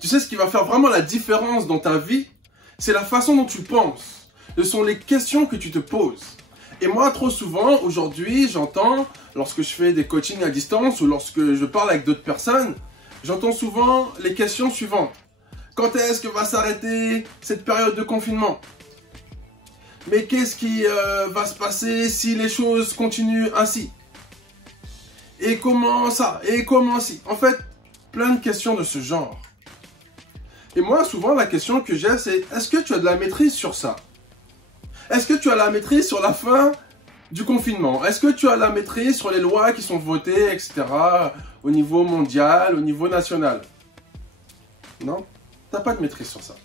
Tu sais ce qui va faire vraiment la différence dans ta vie? C'est la façon dont tu penses. Ce sont les questions que tu te poses. Et moi, trop souvent, aujourd'hui, j'entends, lorsque je fais des coachings à distance ou lorsque je parle avec d'autres personnes, j'entends souvent les questions suivantes. Quand est-ce que va s'arrêter cette période de confinement? Mais qu'est-ce qui va se passer si les choses continuent ainsi? Et comment ça? Et comment si? En fait, plein de questions de ce genre. Et moi, souvent, la question que j'ai, c'est est-ce que tu as de la maîtrise sur ça? Est-ce que tu as la maîtrise sur la fin du confinement? Est-ce que tu as la maîtrise sur les lois qui sont votées, etc., au niveau mondial, au niveau national? Non, tu n'as pas de maîtrise sur ça.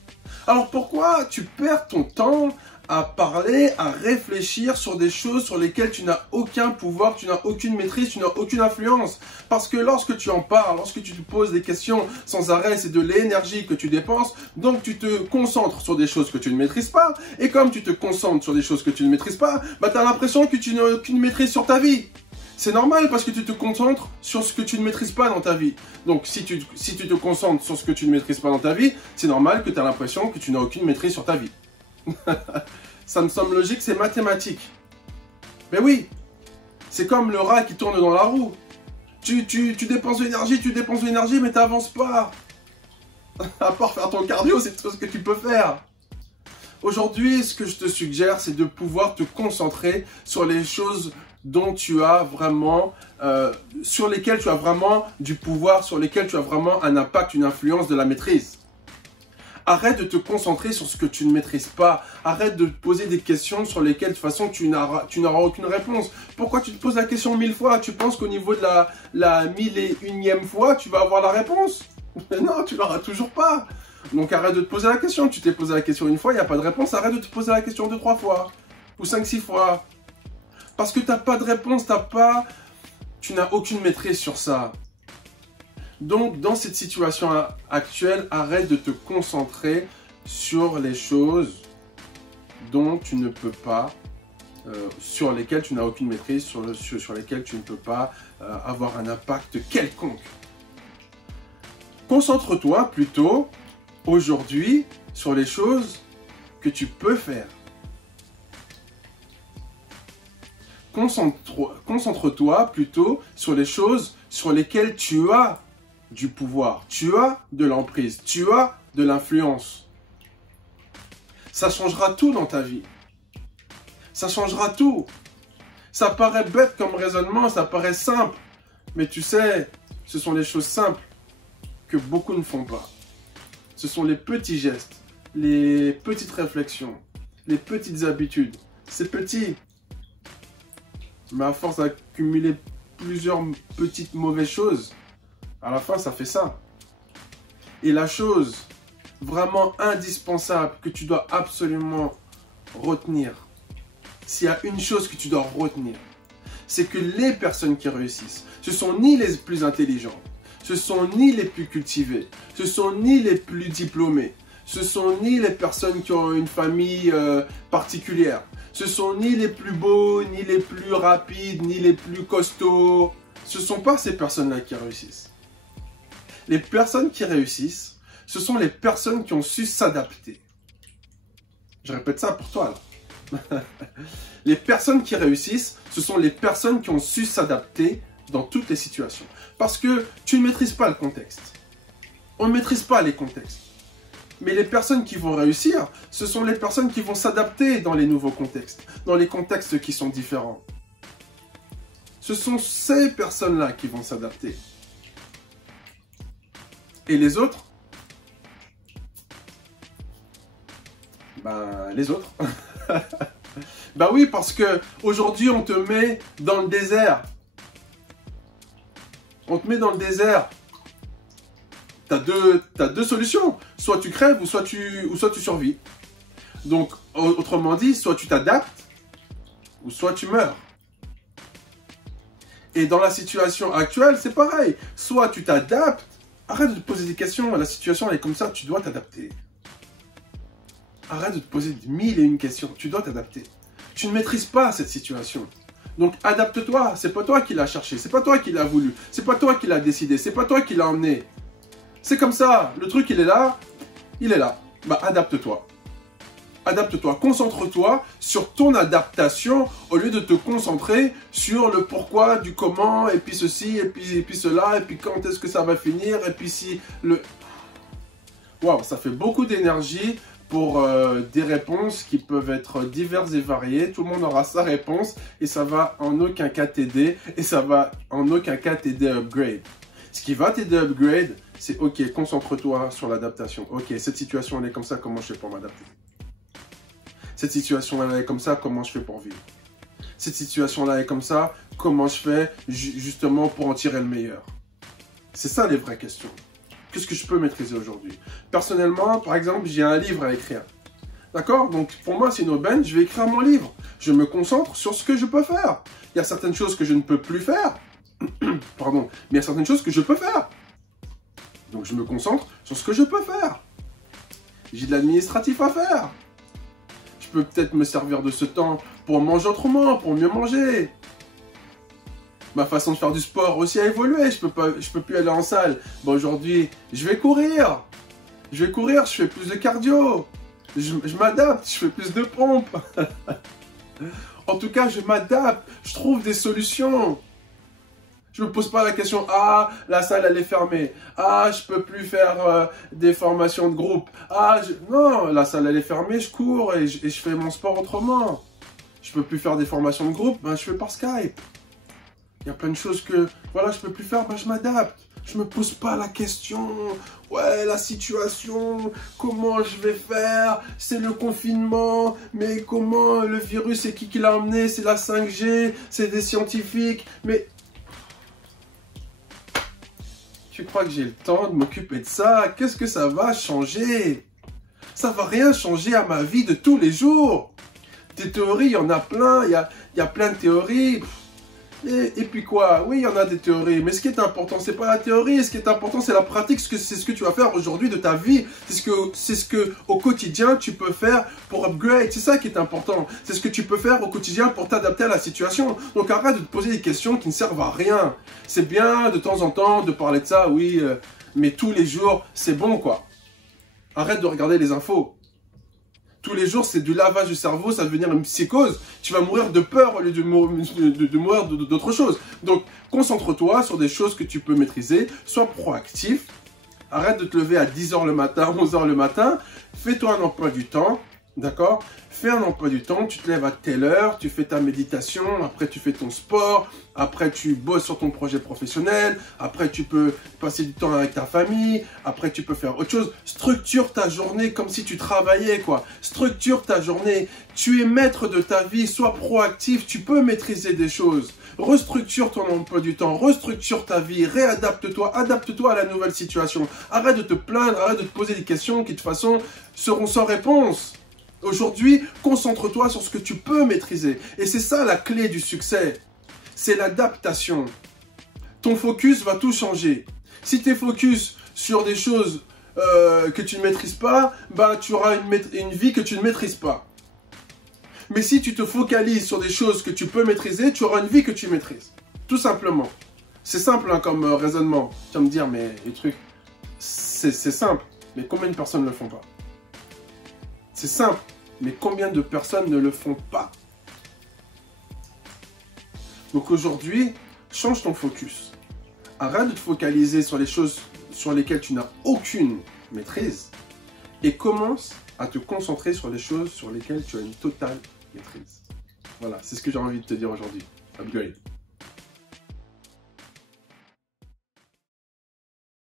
Alors pourquoi tu perds ton temps à parler, à réfléchir sur des choses sur lesquelles tu n'as aucun pouvoir, tu n'as aucune maîtrise, tu n'as aucune influence? Parce que lorsque tu en parles, lorsque tu te poses des questions sans arrêt, c'est de l'énergie que tu dépenses, donc tu te concentres sur des choses que tu ne maîtrises pas, et comme tu te concentres sur des choses que tu ne maîtrises pas, bah tu as l'impression que tu n'as aucune maîtrise sur ta vie. C'est normal parce que tu te concentres sur ce que tu ne maîtrises pas dans ta vie. Donc si tu te concentres sur ce que tu ne maîtrises pas dans ta vie, c'est normal que tu as l'impression que tu n'as aucune maîtrise sur ta vie. Ça me semble logique, c'est mathématique. Mais oui, c'est comme le rat qui tourne dans la roue. Tu dépenses de l'énergie, mais tu n'avances pas. À part faire ton cardio, c'est tout ce que tu peux faire. Aujourd'hui, ce que je te suggère, c'est de pouvoir te concentrer sur les choses dont tu as vraiment, sur lesquelles tu as vraiment du pouvoir, sur lesquelles tu as vraiment un impact, une influence, de la maîtrise. Arrête de te concentrer sur ce que tu ne maîtrises pas. Arrête de te poser des questions sur lesquelles, de toute façon, tu n'auras aucune réponse. Pourquoi tu te poses la question 1000 fois? Tu penses qu'au niveau de la 1001e fois, tu vas avoir la réponse? Mais non, tu l'auras toujours pas. Donc arrête de te poser la question. Tu t'es posé la question une fois, il n'y a pas de réponse. Arrête de te poser la question 2-3 fois. Ou 5-6 fois. Parce que tu n'as pas de réponse, tu n'as aucune maîtrise sur ça. Donc, dans cette situation actuelle, arrête de te concentrer sur les choses dont tu ne peux pas, sur lesquelles tu n'as aucune maîtrise, sur lesquelles tu ne peux pas avoir un impact quelconque. Concentre-toi plutôt aujourd'hui sur les choses que tu peux faire. Concentre-toi plutôt sur les choses sur lesquelles tu as du pouvoir, tu as de l'emprise, tu as de l'influence. Ça changera tout dans ta vie. Ça changera tout. Ça paraît bête comme raisonnement, ça paraît simple. Mais tu sais, ce sont les choses simples que beaucoup ne font pas. Ce sont les petits gestes, les petites réflexions, les petites habitudes. C'est petit. Mais à force d'accumuler plusieurs petites mauvaises choses, à la fin, ça fait ça. Et la chose vraiment indispensable que tu dois absolument retenir, s'il y a une chose que tu dois retenir, c'est que les personnes qui réussissent, ce sont ni les plus intelligents, ce sont ni les plus cultivés, ce sont ni les plus diplômés, ce sont ni les personnes qui ont une famille particulière, ce sont ni les plus beaux, ni les plus rapides, ni les plus costauds. Ce ne sont pas ces personnes-là qui réussissent. Les personnes qui réussissent, ce sont les personnes qui ont su s'adapter. Je répète ça pour toi, là. Les personnes qui réussissent, ce sont les personnes qui ont su s'adapter dans toutes les situations. Parce que tu ne maîtrises pas le contexte. On ne maîtrise pas les contextes. Mais les personnes qui vont réussir, ce sont les personnes qui vont s'adapter dans les nouveaux contextes, dans les contextes qui sont différents. Ce sont ces personnes-là qui vont s'adapter. Et les autres? Ben, les autres. Ben oui, parce que aujourd'hui on te met dans le désert. On te met dans le désert. T'as deux solutions. Soit tu crèves ou soit tu survis. Donc, autrement dit, soit tu t'adaptes ou soit tu meurs. Et dans la situation actuelle, c'est pareil. Soit tu t'adaptes. Arrête de te poser des questions. La situation elle est comme ça, tu dois t'adapter. Arrête de te poser 1001 questions. Tu dois t'adapter. Tu ne maîtrises pas cette situation. Donc adapte-toi. C'est pas toi qui l'as cherché. C'est pas toi qui l'as voulu. C'est pas toi qui l'as décidé. C'est pas toi qui l'as emmené. C'est comme ça, le truc il est là, Bah adapte-toi. Adapte-toi, concentre-toi sur ton adaptation au lieu de te concentrer sur le pourquoi, du comment, et puis ceci, et puis cela, et puis quand est-ce que ça va finir, et puis si le... Waouh, ça fait beaucoup d'énergie pour des réponses qui peuvent être diverses et variées. Tout le monde aura sa réponse et ça va en aucun cas t'aider et ça va en aucun cas t'aider à upgrade. Ce qui va t'aider à upgrade, c'est ok, concentre-toi sur l'adaptation. Ok, cette situation elle est comme ça, comment je fais pour m'adapter? Cette situation elle est comme ça, comment je fais pour vivre? Cette situation là est comme ça, comment je fais justement pour en tirer le meilleur? C'est ça les vraies questions. Qu'est-ce que je peux maîtriser aujourd'hui? Personnellement, par exemple, j'ai un livre à écrire. D'accord? Donc, pour moi, c'est une aubaine, je vais écrire mon livre. Je me concentre sur ce que je peux faire. Il y a certaines choses que je ne peux plus faire. Pardon. Mais il y a certaines choses que je peux faire. Donc, je me concentre sur ce que je peux faire. J'ai de l'administratif à faire. Je peux peut-être me servir de ce temps pour manger autrement, pour mieux manger. Ma façon de faire du sport aussi a évolué, je peux plus aller en salle. Bon, aujourd'hui, je vais courir. Je fais plus de cardio. Je m'adapte, je fais plus de pompes. En tout cas, je m'adapte, je trouve des solutions. Je me pose pas la question, ah, la salle elle est fermée. Ah, je peux plus faire des formations de groupe. Non, la salle elle est fermée, je cours et je fais mon sport autrement. Je peux plus faire des formations de groupe, ben je fais par Skype. Il y a plein de choses que, voilà, je peux plus faire, ben je m'adapte. Je me pose pas la question, ouais, la situation, comment je vais faire, c'est le confinement, mais comment le virus, c'est qui l'a emmené, c'est la 5G, c'est des scientifiques, mais... Tu crois que j'ai le temps de m'occuper de ça? Qu'est-ce que ça va changer? Ça va rien changer à ma vie de tous les jours. Des théories, il y en a plein, il y a plein de théories. Et puis quoi? Oui, il y en a des théories, mais ce qui est important, c'est pas la théorie, ce qui est important, c'est la pratique, c'est ce que tu vas faire aujourd'hui de ta vie, c'est ce que au quotidien tu peux faire pour upgrade, c'est ça qui est important, c'est ce que tu peux faire au quotidien pour t'adapter à la situation. Donc arrête de te poser des questions qui ne servent à rien. C'est bien de temps en temps de parler de ça, oui, mais tous les jours, c'est bon quoi. Arrête de regarder les infos. Tous les jours, c'est du lavage du cerveau, ça va devenir une psychose. Tu vas mourir de peur au lieu de mourir d'autre chose. Donc, concentre-toi sur des choses que tu peux maîtriser. Sois proactif. Arrête de te lever à 10 h le matin, 11 h le matin. Fais-toi un emploi du temps. D'accord? Fais un emploi du temps, tu te lèves à telle heure, tu fais ta méditation, après tu fais ton sport, après tu bosses sur ton projet professionnel, après tu peux passer du temps avec ta famille, après tu peux faire autre chose. Structure ta journée comme si tu travaillais, quoi. Structure ta journée. Tu es maître de ta vie, sois proactif, tu peux maîtriser des choses. Restructure ton emploi du temps, restructure ta vie, réadapte-toi, adapte-toi à la nouvelle situation. Arrête de te plaindre, arrête de te poser des questions qui de toute façon seront sans réponse. Aujourd'hui, concentre-toi sur ce que tu peux maîtriser. Et c'est ça la clé du succès. C'est l'adaptation. Ton focus va tout changer. Si tu es focus sur des choses que tu ne maîtrises pas, bah, tu auras une vie que tu ne maîtrises pas. Mais si tu te focalises sur des choses que tu peux maîtriser, tu auras une vie que tu maîtrises. Tout simplement. C'est simple hein, comme raisonnement. Tu vas me dire, mais les trucs, c'est simple. Mais combien de personnes ne le font pas? C'est simple. Mais combien de personnes ne le font pas? Donc aujourd'hui, change ton focus. Arrête de te focaliser sur les choses sur lesquelles tu n'as aucune maîtrise et commence à te concentrer sur les choses sur lesquelles tu as une totale maîtrise. Voilà, c'est ce que j'ai envie de te dire aujourd'hui. Upgrade.